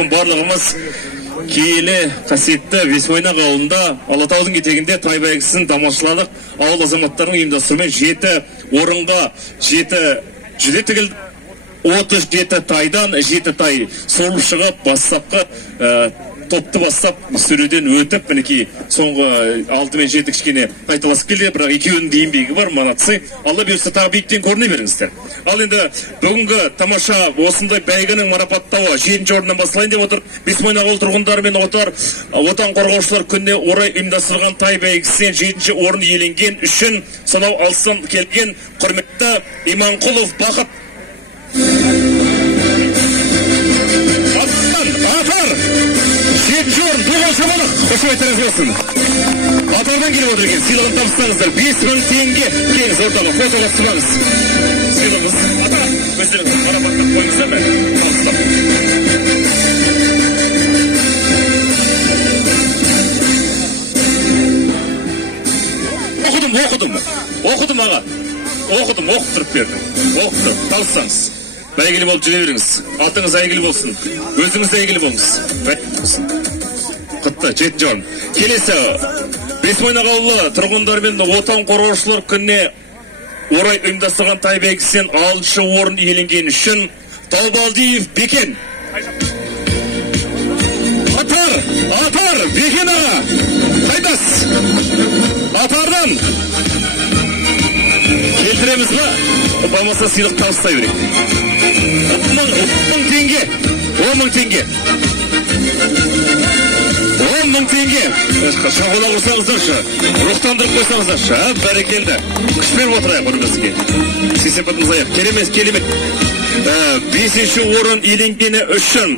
бүгін барлығымыз киелі қасиетті Бесойнақ ауылында Алатаудың етегінде тай бәйгісін тамашаладық. Ауыл азаматтарының ұйымдастыруымен 7 орынға 7 түгіл 37 тайдан 7 тай солып шығып бастапқы топты бастап сүреден өтіп, мінекей соңғы 6 мен 7 кішкене қайталасып келді, бірақ екеуінің де еңбегі бар, молодцы. Алла бұйырса тағы биіктен көріне беріңіздер. Ал енді бүгінгі тамаша осындай бәйгінің марапаттауы 7-ші орыннан басталайын деп отыр. Бесойнақ ауыл тұрғындары мен отан қорғаушылар күніне орай ұйымдастырылған тай бәйгісінен 7-ші орын иеленген үшін сонау алыстан келген құрметті Иманқұлов Бақыт. Атар! 7-ші орын, туған шабалық, қошеметтеріңіз болсын. Атардан келіп отыр екен, сыйлығын табыстаңыздар. 5000 теңге келіңіз ортаға, фотоға түсімаңыз. Сыйлығымыз, ата, өздеріңіз марапаттап қойыңыздар мен табыстап. Оқыдым аға. Оқып тұрып берді. Оқып тұрып, табыстаңыз. Бәйгілі болып жүре беріңіз. Атыңыз әйгілі болсын. Өзіңіз де әйгілі болыңыз. Құтты, 7-ші орын. Келесі, Бесойнақ ауылы тұрғындар мен отан қорғаушылар күніне орай ұйымдастырған тай бәйгісінен 6-ші орын иеленген үшін Талбалдиев Бекен. Атар, Бекен аға. Қайдас? Атардан. Келтіреміз ба? Болмаса сыйлық табыстай берейік. 10.000 теңге. 10.000 теңге. 10.000 теңге. Шағыла құрсаңыздаршы. Рухтандырып қойсаңыздаршы. Бәрекелді. Күш беріп отырайық бірімізге. Сесепатымыз аяқ. Керемет. 5-ші орын иеленгені үшін